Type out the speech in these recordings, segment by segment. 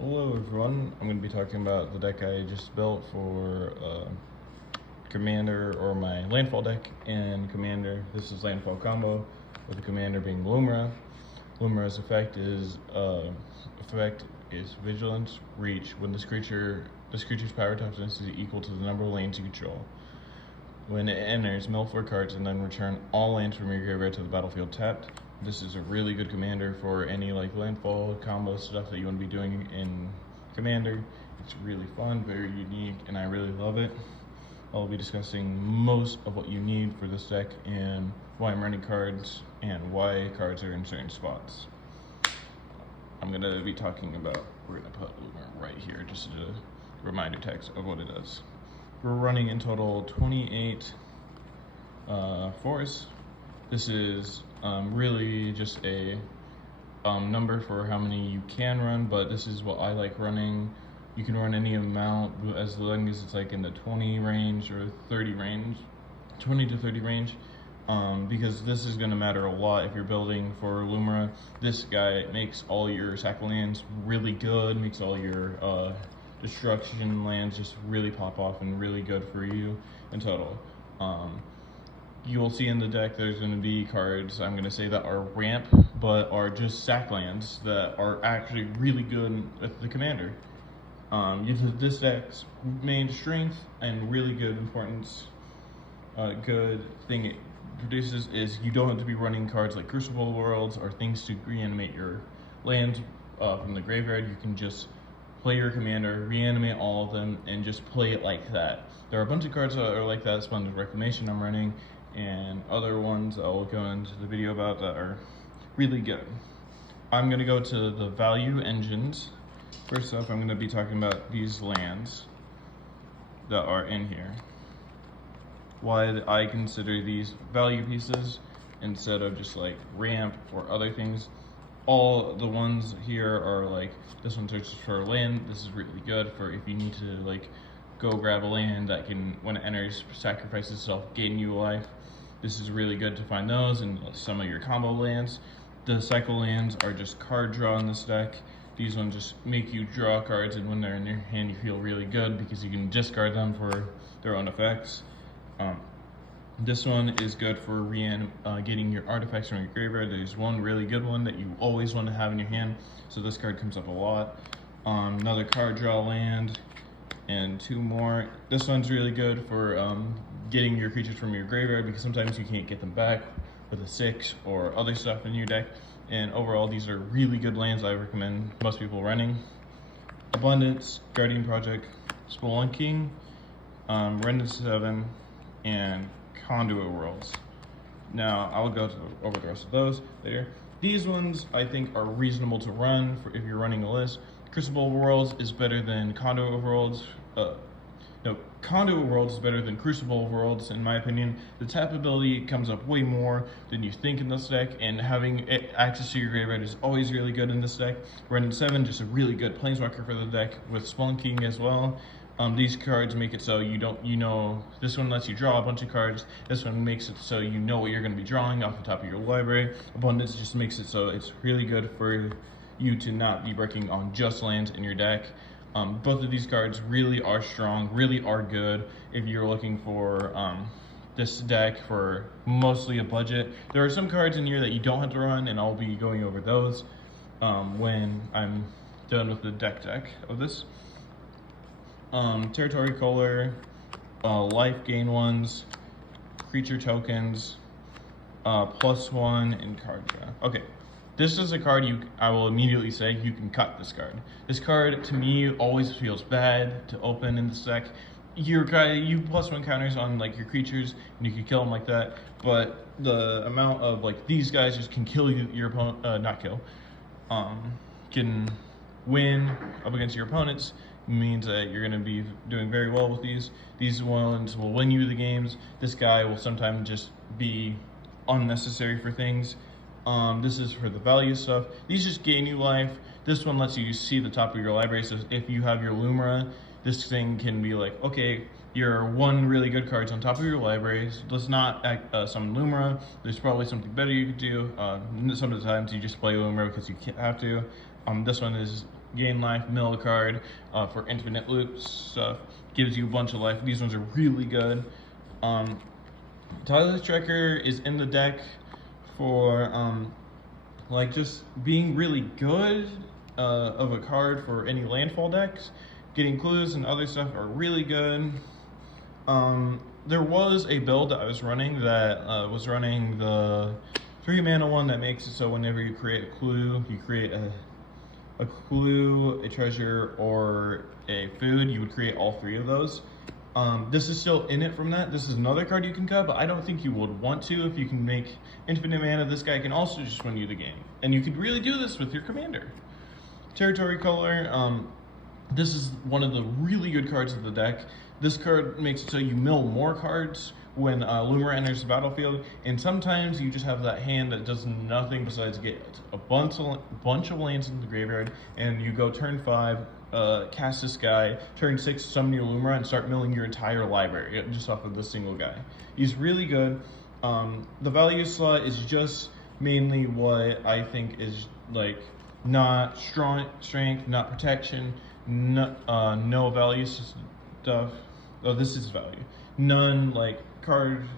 Hello everyone, I'm going to be talking about the deck I just built for Commander, or my landfall deck in Commander. This is landfall combo with the Commander being Lumra. Lumra's effect is Vigilance Reach. When this creature's power toughness is equal to the number of lands you control. When it enters, mill 4 cards and then return all lands from your graveyard to the battlefield tapped. This is a really good commander for any like landfall combo stuff that you want to be doing in Commander. It's really fun, very unique, and I really love it. I'll be discussing most of what you need for this deck and why I'm running cards and why cards are in certain spots. I'm going to be talking about, we're going to put Lumra right here, just a reminder text of what it does. We're running in total 28 forests. This is really just a number for how many you can run, but this is what I like running. You can run any amount as long as it's like in the 20 range or 30 range, 20 to 30 range, because this is going to matter a lot if you're building for Lumra. This guy makes all your sack lands really good, makes all your destruction lands just really pop off and really good for you in total. You will see in the deck there's going to be cards, I'm going to say, that are ramp, but are just sack lands that are actually really good with the commander. This deck's main strength and really good importance, good thing it produces is you don't have to be running cards like Crucible Worlds or things to reanimate your land from the graveyard. You can just play your commander, reanimate all of them, and just play it like that. There are a bunch of cards that are like that. Splendid Reclamation I'm running, and other ones I'll go into the video about that are really good. I'm going to go to the value engines. First off, I'm going to be talking about these lands that are in here. Why I consider these value pieces instead of just like ramp or other things. All the ones here are like, this one searches for a land. This is really good for if you need to like go grab a land that can, when it enters, sacrifice itself, gain you life. This is really good to find those and some of your combo lands. The cycle lands are just card draw in this deck. These ones just make you draw cards, and when they're in your hand you feel really good because you can discard them for their own effects. This one is good for getting your artifacts from your graveyard. There's one really good one that you always want to have in your hand, so this card comes up a lot. Another card draw land, and two more. This one's really good for getting your creatures from your graveyard because sometimes you can't get them back with a 6 or other stuff in your deck. And overall, these are really good lands I recommend most people running. Abundance, Guardian Project, Spelunking, Rend 7, and Conduit Worlds. Now, I'll go over the rest of those later. These ones I think are reasonable to run for if you're running a list. Crucible Worlds is better than Conduit Worlds. Conduit Worlds is better than Crucible Worlds, in my opinion. The tap ability comes up way more than you think in this deck, and having access to your graveyard is always really good in this deck. Rend 7, just a really good planeswalker for the deck, with Spelunking as well. These cards make it so this one lets you draw a bunch of cards. This one makes it so you know what you're going to be drawing off the top of your library. Abundance just makes it so it's really good for you to not be working on just lands in your deck. Both of these cards really are strong, really are good if you're looking for this deck for mostly a budget. There are some cards in here that you don't have to run, and I'll be going over those when I'm done with the deck of this. Territory color, life gain ones, creature tokens, +1, and card draw. Okay, this is a card I will immediately say you can cut this card. This card to me always feels bad to open in this deck. You +1 counters on like your creatures and you can kill them like that, but the amount of like these guys just can kill your opponent, can win up against your opponents. Means that you're going to be doing very well with these. These ones will win you the games. This guy will sometimes just be unnecessary for things. This is for the value stuff. These just gain you life. This one lets you see the top of your library. So if you have your Lumra, this thing can be like, okay, your one really good cards on top of your library. So let's not summon Lumra. There's probably something better you could do. Some of the times you just play Lumra because you can't have to. This one is gain life, mill a card for infinite loot stuff, gives you a bunch of life. These ones are really good. Tireless Trekker is in the deck for like just being really good of a card for any landfall decks. Getting clues and other stuff are really good. There was a build that I was running that was running the 3 mana one that makes it so whenever you create a clue, you create a clue, a treasure, or a food, you would create all 3 of those. This is still in it from that. This is another card you can cut, but I don't think you would want to if you can make infinite mana. This guy can also just win you the game. And you could really do this with your commander. Territory Color, this is one of the really good cards of the deck. This card makes it so you mill more cards when Lumra enters the battlefield, and sometimes you just have that hand that does nothing besides get a bunch of lands in the graveyard, and you go turn 5, cast this guy, turn 6, summon your Lumra, and start milling your entire library just off of this single guy. He's really good. The value slot is just mainly what I think is like not strength, not protection, no value stuff. Oh, this is value. None like card.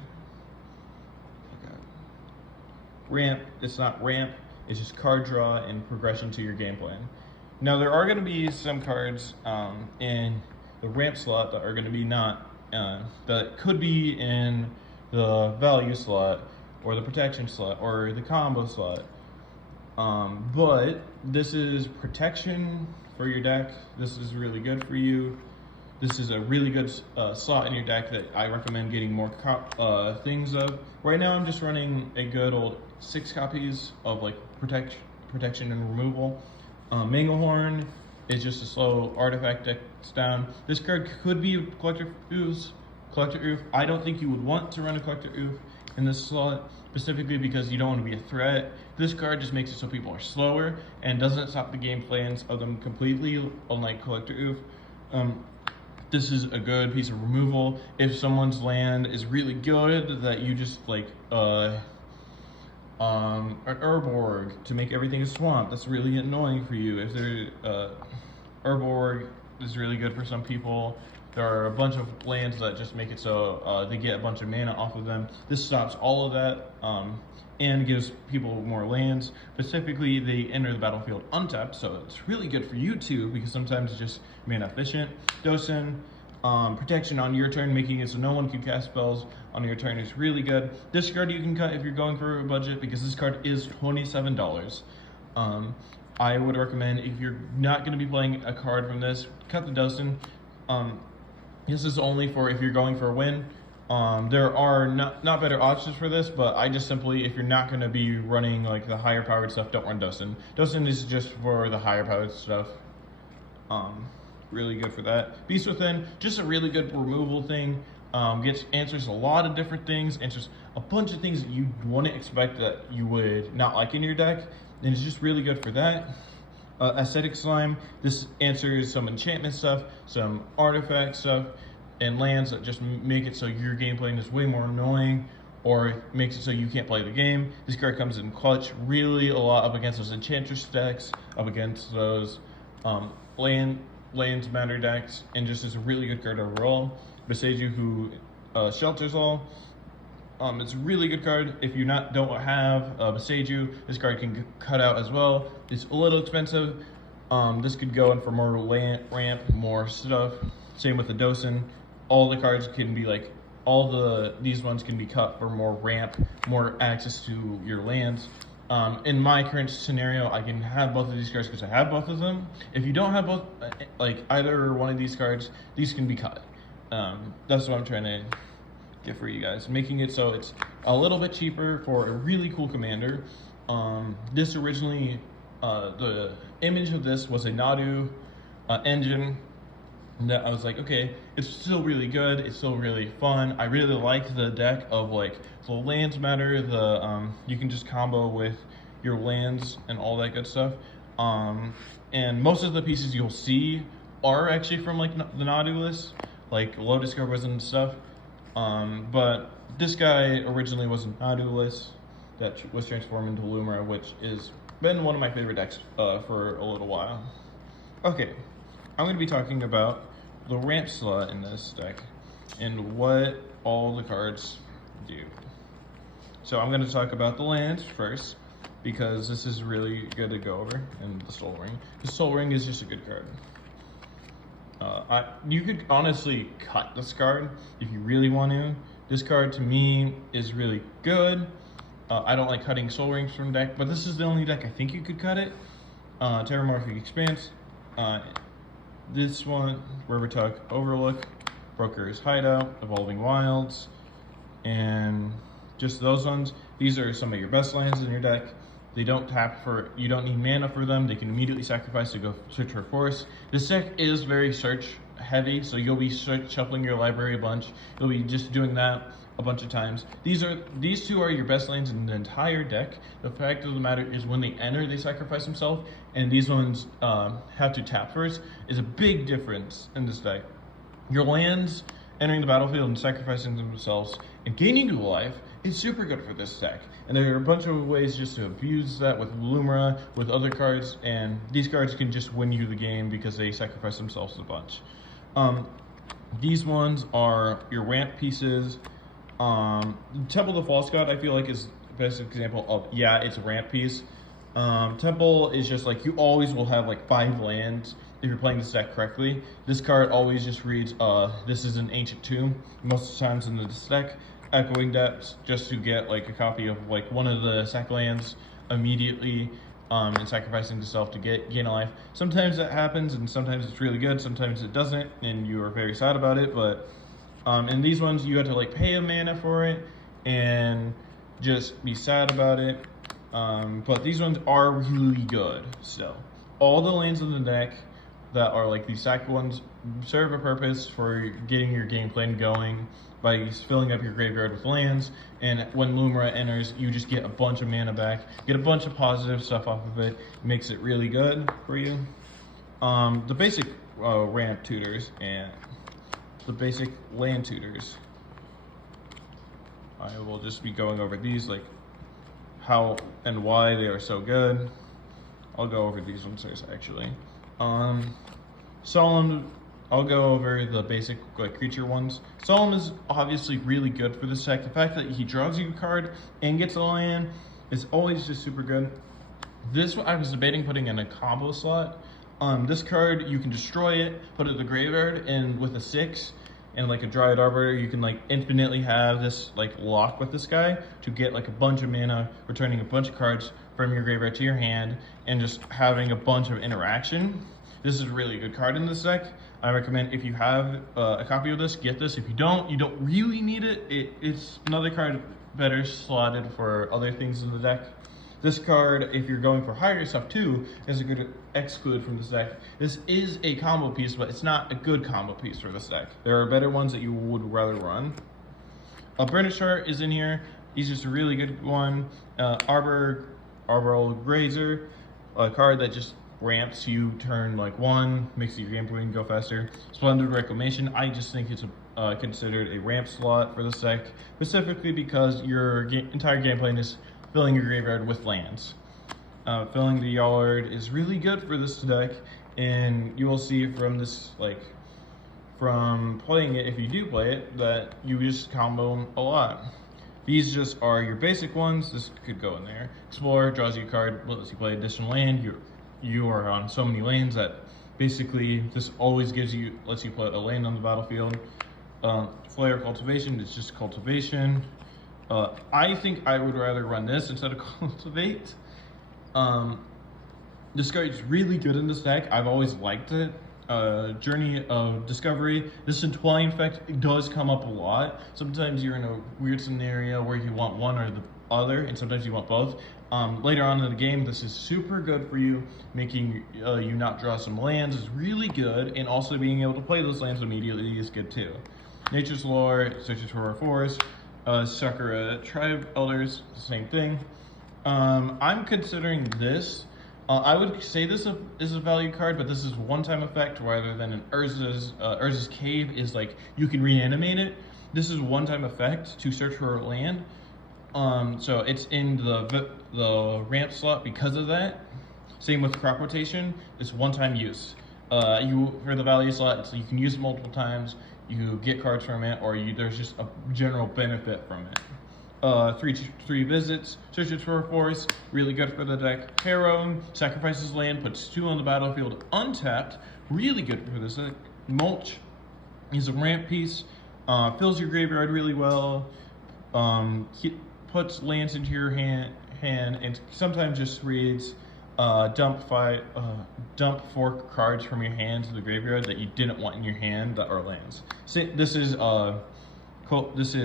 Ramp. It's not ramp. It's just card draw and progression to your game plan. Now there are going to be some cards in the ramp slot that are going to be not that could be in the value slot or the protection slot or the combo slot. But this is protection for your deck. This is really good for you. This is a really good slot in your deck that I recommend getting more things of. Right now I'm just running a good old 6 copies of like protection and removal. Manglehorn is just a slow artifact that's down. This card could be Collector Oof. I don't think you would want to run a Collector Oof in this slot, specifically because you don't want to be a threat. This card just makes it so people are slower and doesn't stop the game plans of them completely, unlike Collector Oof. This is a good piece of removal. If someone's land is really good, that you just like an Urborg to make everything a swamp, that's really annoying for you. If they're Urborg is really good for some people. There are a bunch of lands that just make it so they get a bunch of mana off of them. This stops all of that and gives people more lands. Specifically, they enter the battlefield untapped, so it's really good for you too, because sometimes it's just mana efficient. Dosen, protection on your turn, making it so no one can cast spells on your turn is really good. This card you can cut if you're going for a budget, because this card is $27. I would recommend, if you're not going to be playing a card from this, cut the Dosen. This is only for if you're going for a win. There are not better options for this, but I just simply, if you're not going to be running like the higher powered stuff, don't run Dosen. Dosen is just for the higher powered stuff. Really good for that. Beast Within, just a really good removal thing. Answers a lot of different things, answers a bunch of things that you wouldn't expect that you would not like in your deck, and it's just really good for that. Aesthetic Slime, this answers some enchantment stuff, some artifact stuff, and lands that just make it so your game playing is way more annoying, or makes it so you can't play the game. This card comes in clutch really a lot up against those Enchantress decks, up against those lands matter decks, and just is a really good card overall. Beseju, who shelters all. It's a really good card. If you don't have Beseju, this card can cut out as well. It's a little expensive. This could go in for more ramp, more stuff. Same with the Dosen. All the cards can be like, these ones can be cut for more ramp, more access to your lands. In my current scenario, I can have both of these cards because I have both of them. If you don't have both, like either one of these cards, these can be cut. That's what I'm trying to get for you guys, making it so it's a little bit cheaper for a really cool commander. This originally, the image of this was a Nadu engine that I was like, okay, it's still really good, it's still really fun. I really liked the deck of like the lands matter, you can just combo with your lands and all that good stuff. And most of the pieces you'll see are actually from like the Nadu list, like Lotus Cobras and stuff. But this guy originally was a Nadu list that was transformed into Lumra, which has been one of my favorite decks for a little while. Okay, I'm going to be talking about the ramp slot in this deck and what all the cards do. So I'm going to talk about the lands first because this is really good to go over, and the Soul Ring. The Soul Ring is just a good card. You could honestly cut this card if you really want to. This card to me is really good. I don't like cutting Soul Rings from deck, but this is the only deck I think you could cut it. Terramorphic Expanse. This one, River Tuck, Overlook, Broker's Hideout, Evolving Wilds, and just those ones. These are some of your best lands in your deck. They don't tap for, you don't need mana for them. They can immediately sacrifice to go search for force. This deck is very search heavy, so you'll be shuffling your library a bunch. You'll be just doing that a bunch of times. These two are your best lands in the entire deck. The fact of the matter is when they enter, they sacrifice themselves, and these ones have to tap first, is a big difference in this deck. Your lands entering the battlefield and sacrificing themselves and gaining new life is super good for this deck. And there are a bunch of ways just to abuse that with Lumra, with other cards, and these cards can just win you the game because they sacrifice themselves a bunch. These ones are your ramp pieces. Temple of the False God, I feel like, is the best example of, yeah, it's a ramp piece. Temple is just like, you always will have like 5 lands if you're playing this deck correctly. This card always just reads, this is an Ancient Tomb, most of the times in this deck. Echoing Depths, just to get like a copy of like one of the sack lands immediately, and sacrificing yourself to gain a life. Sometimes that happens, and sometimes it's really good, sometimes it doesn't, and you are very sad about it, but in these ones, you have to like pay a mana for it and just be sad about it. But these ones are really good still. All the lands in the deck that are like these sack ones serve a purpose for getting your game plan going by filling up your graveyard with lands. And when Lumra enters, you just get a bunch of mana back, get a bunch of positive stuff off of it. It makes it really good for you. The basic ramp tutors and the basic land tutors, I will just be going over these, like how and why they are so good. I'll go over these ones first, actually. Solemn, I'll go over the basic like creature ones. Solemn is obviously really good for this deck. The fact that he draws you a card and gets a land is always just super good. This I was debating putting in a combo slot. This card, you can destroy it, put it in the graveyard, and with a 6 and like a Dryad Arbiter, you can like infinitely have this like lock with this guy to get like a bunch of mana, returning a bunch of cards from your graveyard to your hand, and just having a bunch of interaction. This is a really good card in this deck. I recommend, if you have a copy of this, get this. If you don't really need it. It's another card better slotted for other things in the deck. This card, if you're going for higher stuff too, is a good exclude from this deck. This is a combo piece, but it's not a good combo piece for this deck. There are better ones that you would rather run. Burnisher is in here. He's just a really good one. Arbor Grazer, a card that just ramps you turn like 1, makes your game plan go faster. Splendid Reclamation, I just think it's considered a ramp slot for this deck, specifically because your entire game plan is filling your graveyard with lands. Filling the yard is really good for this deck, and you will see from this, like, from playing it, if you do play it, that you just combo them a lot. These just are your basic ones. This could go in there. Explorer draws you a card, lets you play additional land. You are on so many lanes that basically this always lets you put a land on the battlefield. Flare Cultivation, it's just cultivation. I think I would rather run this instead of Cultivate. This card is really good in this deck. I've always liked it. Journey of Discovery. This Entwine effect does come up a lot. Sometimes you're in a weird scenario where you want one or the other, and sometimes you want both. Later on in the game, this is super good for you. Making you not draw some lands is really good, and also being able to play those lands immediately is good too. Nature's Lore, searches for a forest. Sakura Tribe Elders, same thing. I'm considering this. I would say this is a value card, but this is one-time effect rather than an Urza's Cave is like you can reanimate it. This is one-time effect to search for a land. So it's in the ramp slot because of that. Same with Crop Rotation. It's one-time use. For the value slot, so you can use it multiple times. You get cards from it, or there's just a general benefit from it. Three visits, searches for a force, really good for the deck. Harrowing, sacrifices land, puts 2 on the battlefield untapped, really good for this deck. Mulch is a ramp piece, fills your graveyard really well, puts lands into your hand, and sometimes just reads dump 4 cards from your hand to the graveyard that you didn't want in your hand that are lands. This is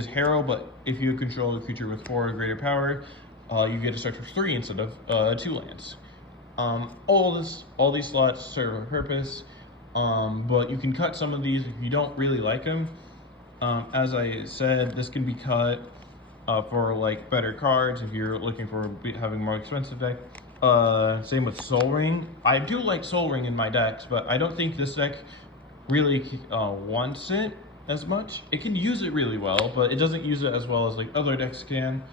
Harrow, but if you control a creature with 4 or greater power, you get to search for 3 instead of 2 lands. All these slots serve a purpose, but you can cut some of these if you don't really like them. As I said, this can be cut for like better cards if you're looking for having more expensive deck. Same with Soul Ring. I do like Soul Ring in my decks, but I don't think this deck really wants it as much. It can use it really well, but it doesn't use it as well as like other decks can.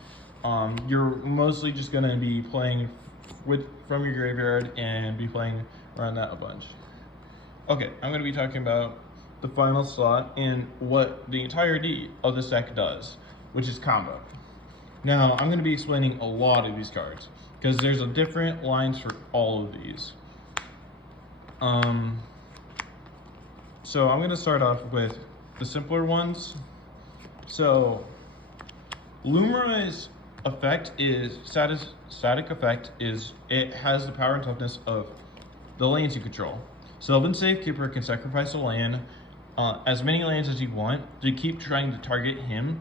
You're mostly just gonna be playing from your graveyard and be playing around that a bunch. Okay, I'm gonna be talking about the final slot and what the entirety of this deck does, which is combo. Now, I'm gonna be explaining a lot of these cards because there's a different lines for all of these. So I'm gonna start off with the simpler ones. So Lumra's static effect is it has the power and toughness of the lands you control. Sylvan Safekeeper can sacrifice a land, as many lands as you want, to keep trying to target him,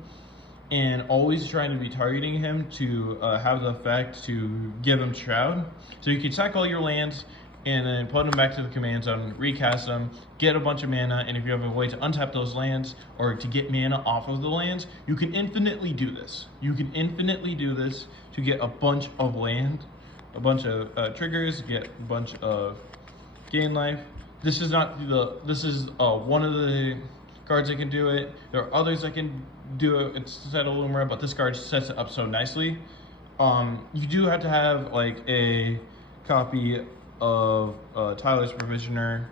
and always trying to be targeting him to have the effect to give him Shroud. So you can sack all your lands and then put them back to the command zone, recast them, get a bunch of mana, and if you have a way to untap those lands or to get mana off of the lands, you can infinitely do this. You can infinitely do this to get a bunch of land, a bunch of triggers, get a bunch of gain life. This is one of the cards that can do it. There are others that can do it instead of Lumra, but this card sets it up so nicely. You do have to have like a copy of Tyler's Provisioner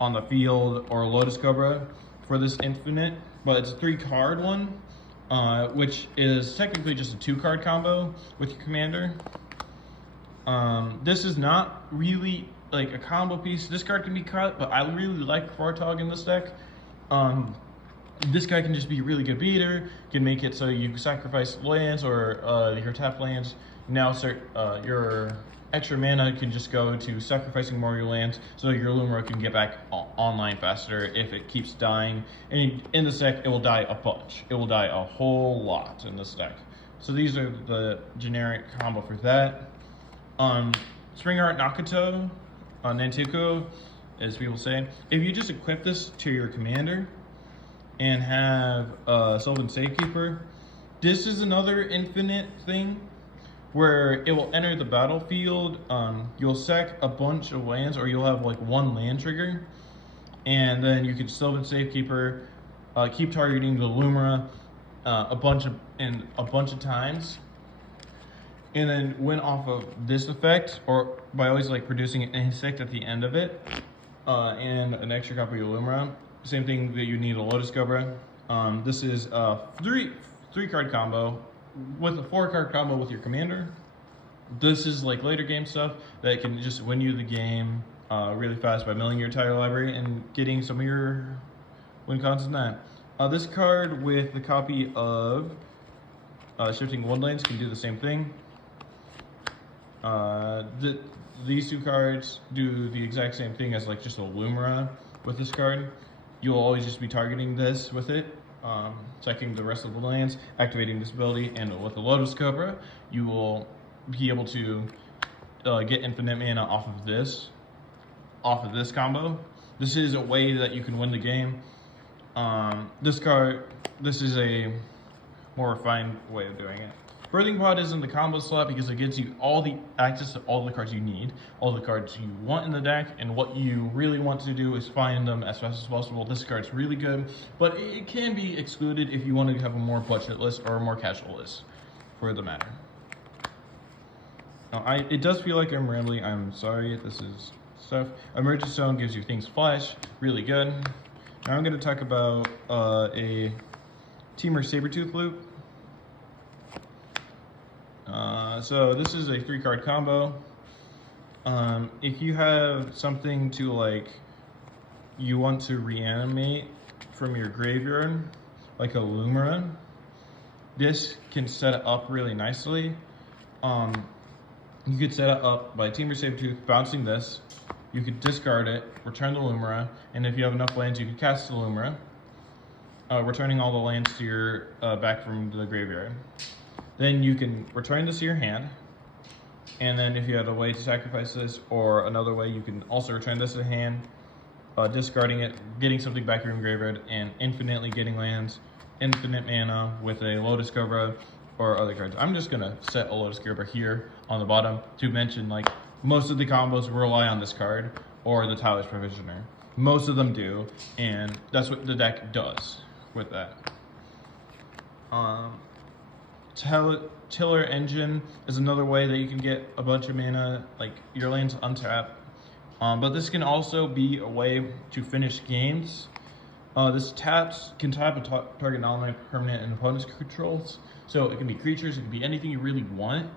on the field or Lotus Cobra for this infinite, but it's a 3-card one, which is technically just a 2-card combo with your commander. This is not really like a combo piece. This card can be cut, but I really like Vartog in this deck. This guy can just be a really good beater, can make it so you sacrifice lands or your tap lands. Now your extra mana can just go to sacrificing more of your lands so your Lumra can get back online faster if it keeps dying. And in this deck, it will die a bunch. It will die a whole lot in this deck. So these are the generic combo for that. Spring Art Nakato, Nantuko, as people say. If you just equip this to your commander and have Sylvan Safekeeper, this is another infinite thing where it will enter the battlefield. You'll sack a bunch of lands, or you'll have like 1 land trigger, and then you can Sylvan Safekeeper, keep targeting the Lumra a bunch of times, and then win off of this effect, or by always like producing an insect at the end of it, and an extra copy of Lumra. Same thing that you need a Lotus Cobra. This is a 3-card combo with a 4-card combo with your commander. This is like later game stuff that can just win you the game really fast by milling your entire library and getting some of your win cons in that. This card with the copy of Shifting Woodlands can do the same thing. These 2 cards do the exact same thing as like just a Lumra with this card. You'll always just be targeting this with it, checking the rest of the lands, activating this ability, and with the Lotus Cobra, you will be able to get infinite mana off of this combo. This is a way that you can win the game. This is a more refined way of doing it. Birthing Pod is in the combo slot because it gives you all the access to all the cards you need, all the cards you want in the deck, and what you really want to do is find them as fast as possible. This card's really good, but it can be excluded if you want to have a more budget list or a more casual list for the matter. Now, it does feel like I'm rambling. I'm sorry. This is stuff. Emergent Stone gives you things flash, really good. Now I'm going to talk about a Teamer Sabertooth loop. So this is a 3-card combo. If you have something to like, you want to reanimate from your graveyard, like a Lumra, this can set it up really nicely. You could set it up by Teamer Sabertooth bouncing this. You could discard it, return the Lumra, and if you have enough lands, you can cast the Lumra, returning all the lands to your back from the graveyard. Then you can return this to your hand, and then if you had a way to sacrifice this, or another way, you can also return this to the hand, discarding it, getting something back from your graveyard, and infinitely getting lands, infinite mana with a Lotus Cobra or other cards. I'm just gonna set a Lotus Cobra here on the bottom to mention, like, most of the combos rely on this card or the Tyler's Provisioner. Most of them do, and that's what the deck does with that. Tiller Engine is another way that you can get a bunch of mana, like your lands untap. But this can also be a way to finish games. This can tap a target non-land permanent and opponent's controls. So it can be creatures, it can be anything you really want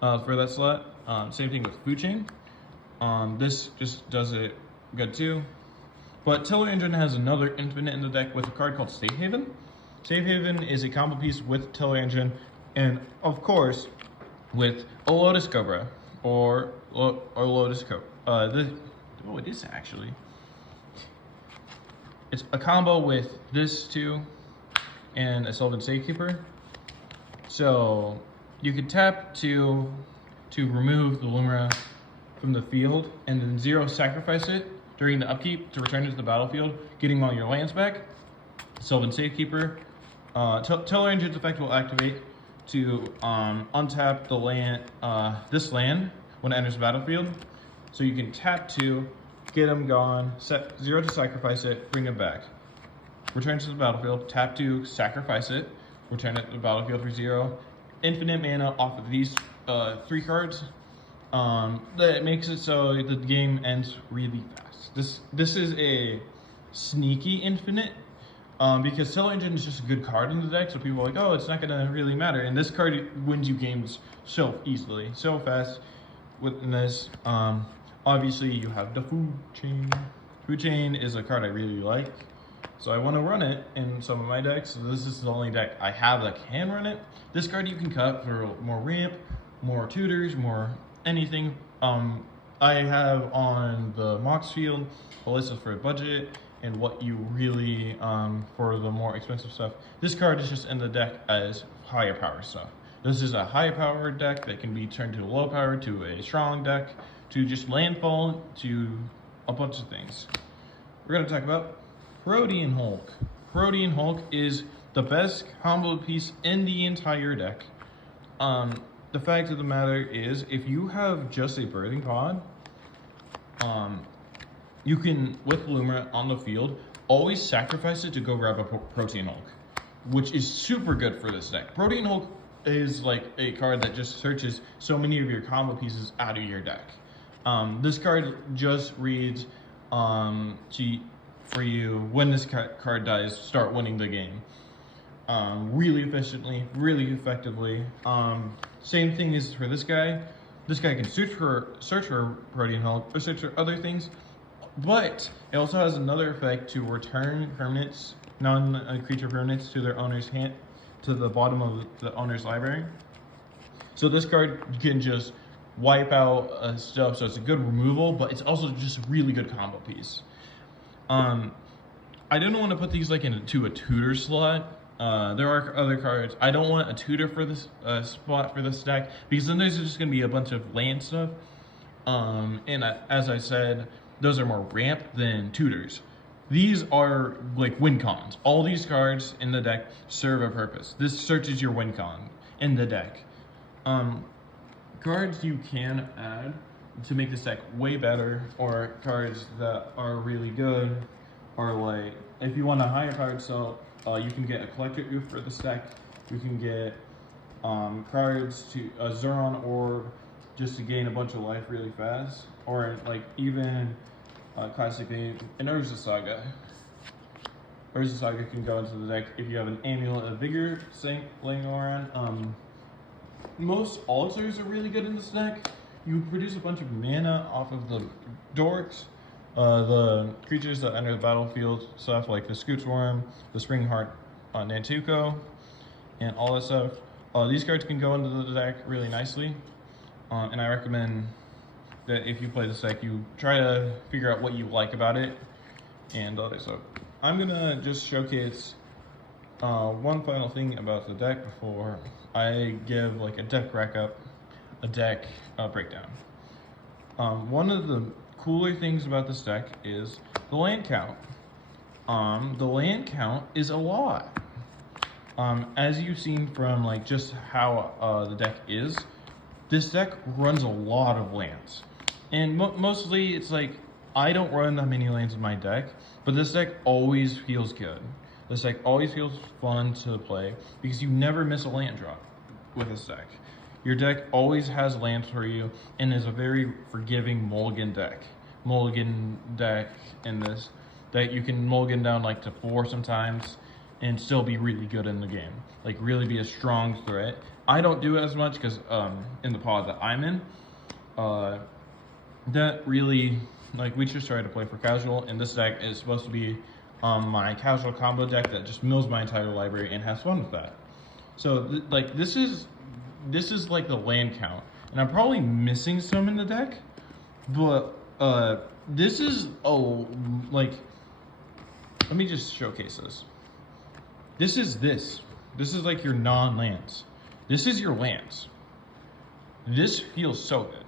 for that slot. Same thing with Food Chain. This just does it good too. But Tiller Engine has another infinite in the deck with a card called Safe Haven. Safe Haven is a combo piece with Tiller Engine, and of course, with a Lotus Cobra or Lotus Cobra. It is actually. It's a combo with this too, and a Sylvan Safekeeper. So you could tap to remove the Lumra from the field, and then 0 sacrifice it during the upkeep to return it to the battlefield, getting all your lands back. Sylvan Safekeeper. Tiller Engine's effect will activate to untap the land, this land when it enters the battlefield. So you can tap 2, get them gone, set 0 to sacrifice it, bring it back. Return to the battlefield, tap 2, sacrifice it, return it to the battlefield for 0. Infinite mana off of these 3 cards. That makes it so the game ends really fast. This is a sneaky infinite. Because Tiller Engine is just a good card in the deck, so people are like, oh, it's not gonna really matter. And this card wins you games so easily, so fast. With this, obviously you have the Food Chain. Food Chain is a card I really like, so I want to run it in some of my decks. So this is the only deck I have that can run it. This card you can cut for more ramp, more tutors, more anything. I have on the Mox field a list for a budget and what you really, for the more expensive stuff. This card is just in the deck as higher power stuff. This is a high power deck that can be turned to a low power, to a strong deck, to just landfall, to a bunch of things. We're gonna talk about Protean Hulk. Protean Hulk is the best combo piece in the entire deck. The fact of the matter is, if you have just a birthing pod, you can, with Lumra on the field, always sacrifice it to go grab a Protean Hulk, which is super good for this deck. Protean Hulk is like a card that just searches so many of your combo pieces out of your deck. This card just reads for you when this card dies, start winning the game. Really efficiently, really effectively. Same thing is for this guy. This guy can search for Protean Hulk or search for other things, but it also has another effect to return permanents, non-creature permanents, to their owner's hand, to the bottom of the owner's library. So this card can just wipe out stuff, so it's a good removal, but it's also just a really good combo piece. I didn't want to put these like into a tutor slot. There are other cards. I don't want a tutor for this spot for this deck, because then there's just going to be a bunch of land stuff. And as I said, those are more ramp than tutors. These are like win cons. All these cards in the deck serve a purpose. This searches your win con in the deck. Cards you can add to make this deck way better, or cards that are really good, are like, if you want a higher powered cell, you can get a Collector Oof for this deck. You can get cards to a Zuron Orb, just to gain a bunch of life really fast, or like even classically an Urza Saga. Urza Saga can go into the deck if you have an Amulet of Vigor laying around. Most altars are really good in this deck. You produce a bunch of mana off of the dorks, the creatures that enter the battlefield, stuff like the Scootsworm, the Springheart Nantuko, and all that stuff. These cards can go into the deck really nicely, and I recommend that if you play this deck, you try to figure out what you like about it. And so I'm gonna just showcase one final thing about the deck before I give like a deck breakdown. One of the cooler things about this deck is the land count. The land count is a lot. As you've seen from like just how the deck is, this deck runs a lot of lands. And mostly it's like, I don't run that many lands in my deck, but this deck always feels good. This deck always feels fun to play because you never miss a land drop with this deck. Your deck always has lands for you and is a very forgiving mulligan deck. Mulligan deck in this that you can mulligan down like to 4 sometimes and still be really good in the game. Like really be a strong threat. I don't do it as much because in the pod that I'm in, that really, like we just try to play for casual, and this deck is supposed to be my casual combo deck that just mills my entire library and has fun with that. So like this is like the land count, and I'm probably missing some in the deck, but this is like, let me just showcase this. This is like your non-lands. This is your lands. This feels so good.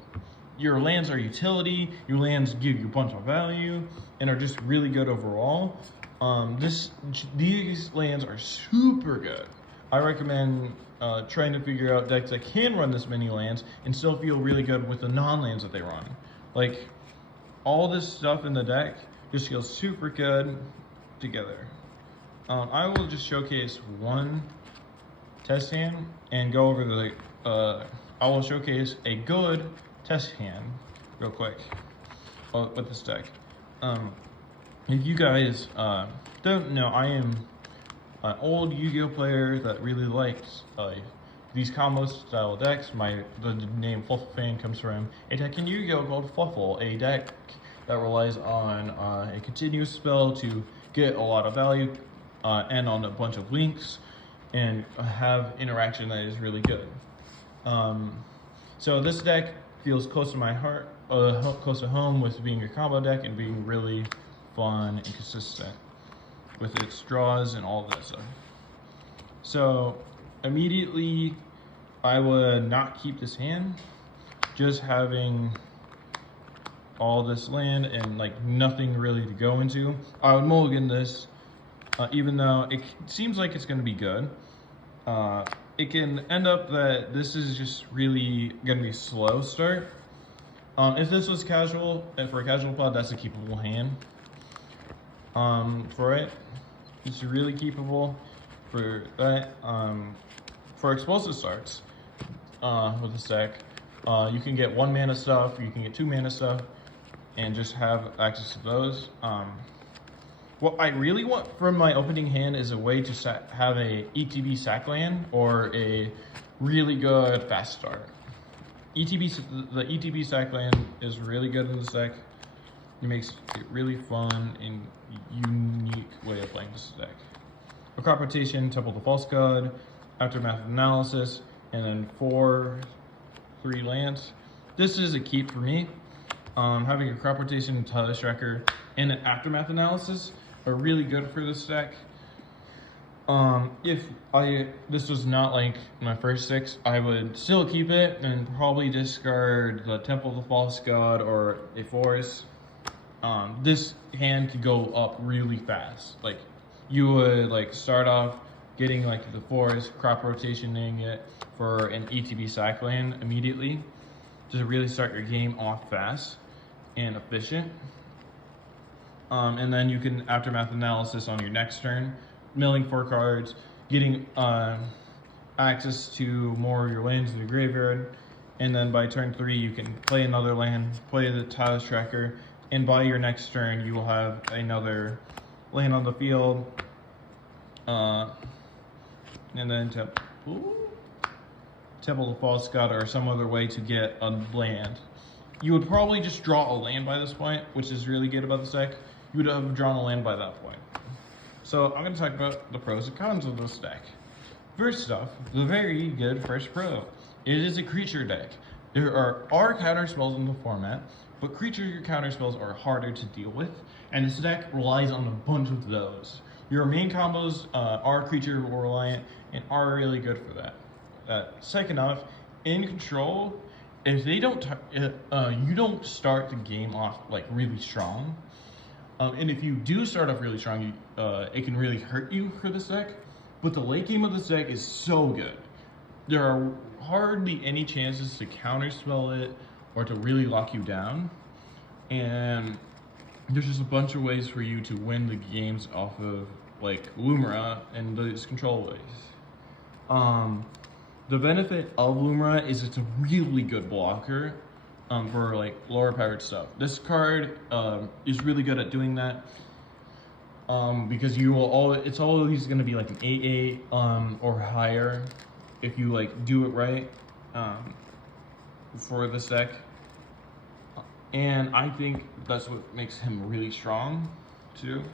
Your lands are utility, your lands give you a bunch of value, and are just really good overall. These lands are super good. I recommend trying to figure out decks that can run this many lands and still feel really good with the non-lands that they run. Like, all this stuff in the deck just feels super good together. I will just showcase one test hand and go over the, I will showcase a good test hand real quick with this deck. If you guys don't know, I am an old Yu-Gi-Oh player that really likes these combo style decks. The name Fluffle comes from a deck in Yu-Gi-Oh called Fluffle, a deck that relies on a continuous spell to get a lot of value and on a bunch of links and have interaction that is really good. So this deck feels close to my heart, close to home with being a combo deck and being really fun and consistent with its draws and all that stuff. So immediately I would not keep this hand, just having all this land and like nothing really to go into. I would mulligan this, even though it seems like it's going to be good. It can end up that this is just really going to be a slow start. If this was casual, for a casual pod, that's a keepable hand. For it, it's really keepable for that. For explosive starts with this deck, you can get 1 mana stuff, you can get 2 mana stuff, and just have access to those. What I really want from my opening hand is a way to have a ETB sack land or a really good fast start. The ETB sack land is really good in this deck. It makes it really fun and unique way of playing this deck. A crop rotation, Temple of the False God, Aftermath Analysis, and then 4/3 lands. This is a keep for me. Having a crop rotation, Tile Striker, and an Aftermath Analysis are really good for this deck. If this was not like my first 6, I would still keep it and probably discard the Temple of the False God or a Forest. This hand could go up really fast. Like you would like start off getting like the Forest, crop rotationing it for an ETB sack land immediately to really start your game off fast and efficient. And then you can Aftermath Analysis on your next turn, milling 4 cards, getting access to more of your lands in the graveyard, and then by turn 3 you can play another land, play the Tiles Tracker, and by your next turn you will have another land on the field, and then Temple of False God or some other way to get a land. You would probably just draw a land by this point, which is really good about this deck. You would have drawn a land by that point. So I'm going to talk about the pros and cons of this deck. First off, the very good first pro. It is a creature deck. There are counter spells in the format, but creature counter spells are harder to deal with, and this deck relies on a bunch of those. Your main combos are creature reliant and are really good for that. Second off, in control, if they don't, you don't start the game off like really strong, and if you do start off really strong, it can really hurt you for this deck. But the late game of this deck is so good. There are hardly any chances to counterspell it or to really lock you down, and there's just a bunch of ways for you to win the games off of like Lumra and those control ways. The benefit of Lumra is it's a really good blocker for like lower powered stuff. This card is really good at doing that because it's always going to be like an 8/8 or higher if you like do it right for this deck. And I think that's what makes him really strong too.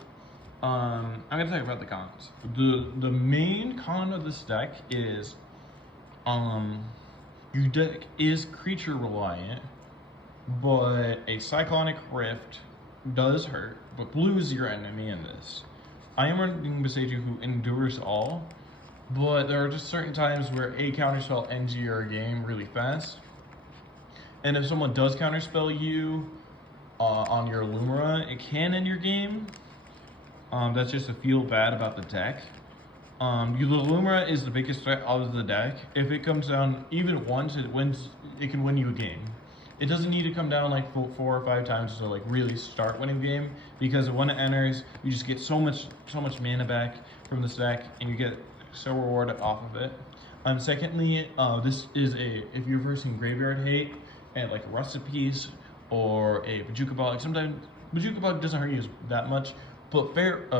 I'm gonna talk about the cons. The main con of this deck is your deck is creature reliant, but a Cyclonic Rift does hurt, but blue is your enemy in this. I am running Beseiju who endures all, but there are just certain times where a counterspell ends your game really fast. And if someone does counterspell you on your Lumra, it can end your game. That's just to feel bad about the deck. The Lumra is the biggest threat of the deck. If it comes down even once, it can win you a game. It doesn't need to come down like 4 or 5 times to like really start winning the game, because when it enters, you just get so much mana back from this deck, and you get so rewarded off of it. Secondly, this is if you're versing Graveyard Hate and like a Rusted Piece or a Bajuka Bog, sometimes Bajuka Bog doesn't hurt you that much, but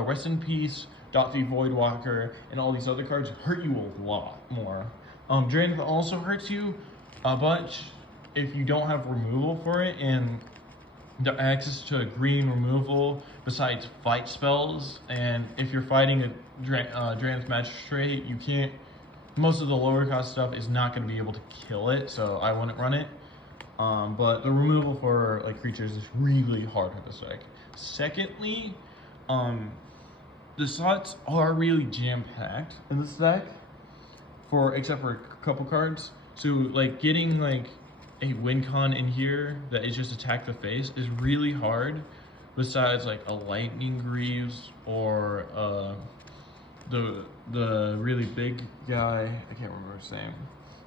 Rest in Peace, Dothy Voidwalker, and all these other cards hurt you a lot more. Drain also hurts you a bunch if you don't have removal for it, and the access to a green removal besides fight spells. And if you're fighting a Draen's Magistrate, you can't. Most of the lower cost stuff is not going to be able to kill it, so I wouldn't run it. But the removal for like creatures is really hard for this deck. Secondly, the slots are really jam-packed in this deck, except for a couple cards. So like getting like a win con in here that is just attack the face is really hard, besides like a Lightning Greaves or the really big guy, I can't remember his name,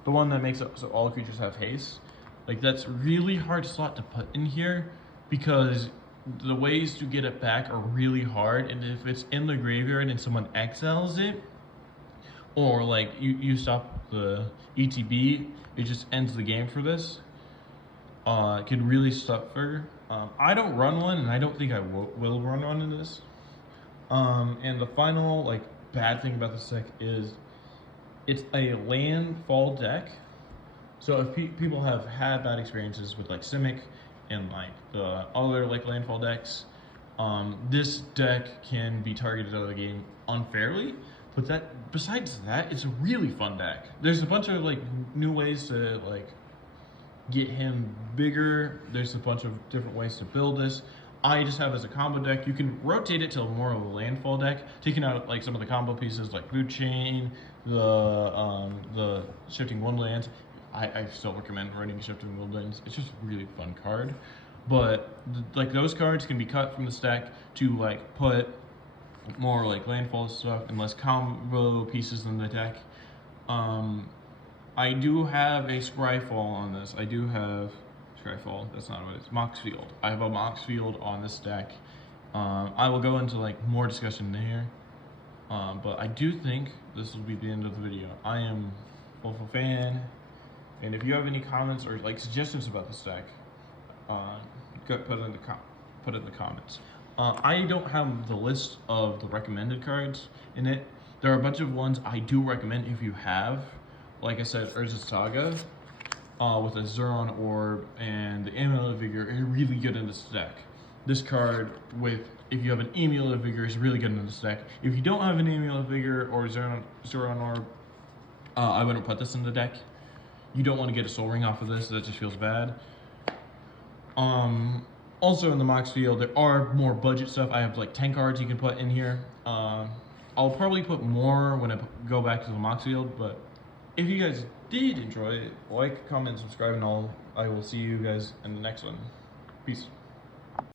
the one that makes it so all creatures have haste. Like that's really hard slot to put in here, because the ways to get it back are really hard, and if it's in the graveyard and someone exiles it, or like you stop the ETB, it just ends the game for this. It could really suffer. I don't run one, and I don't think I will run one in this. And the final like bad thing about this deck is it's a landfall deck. So if people have had bad experiences with like Simic and like the other like landfall decks, this deck can be targeted out of the game unfairly. But besides that, it's a really fun deck. There's a bunch of like new ways to like get him bigger. There's a bunch of different ways to build this. I just have as a combo deck. You can rotate it to more of a landfall deck, taking out like some of the combo pieces like Boot Chain, the Shifting Woodlands. I still recommend running Shifting Woodlands. It's just a really fun card. But like those cards can be cut from the stack to like put more like landfall stuff and less combo pieces in the deck. I do have a Scryfall on this. I do have Scryfall, that's not what it is. Moxfield. I have a Moxfield on this deck. I will go into like more discussion there. But I do think this will be the end of the video. I am a fan. And if you have any comments or like suggestions about this deck, put it in the comments. I don't have the list of the recommended cards in it. There are a bunch of ones I do recommend if you have. Like I said, Urza Saga with a Zuron Orb and the Amulet of Vigor are really good in this deck. This card with, if you have an Amulet of Vigor, is really good in this deck. If you don't have an Amulet of Vigor or Zuron Orb, I wouldn't put this in the deck. You don't want to get a Soul Ring off of this, that just feels bad. Also in the Mox field, there are more budget stuff. I have like 10 cards you can put in here. I'll probably put more when I go back to the Mox field, but if you guys did enjoy it, like, comment, subscribe, and I will see you guys in the next one. Peace.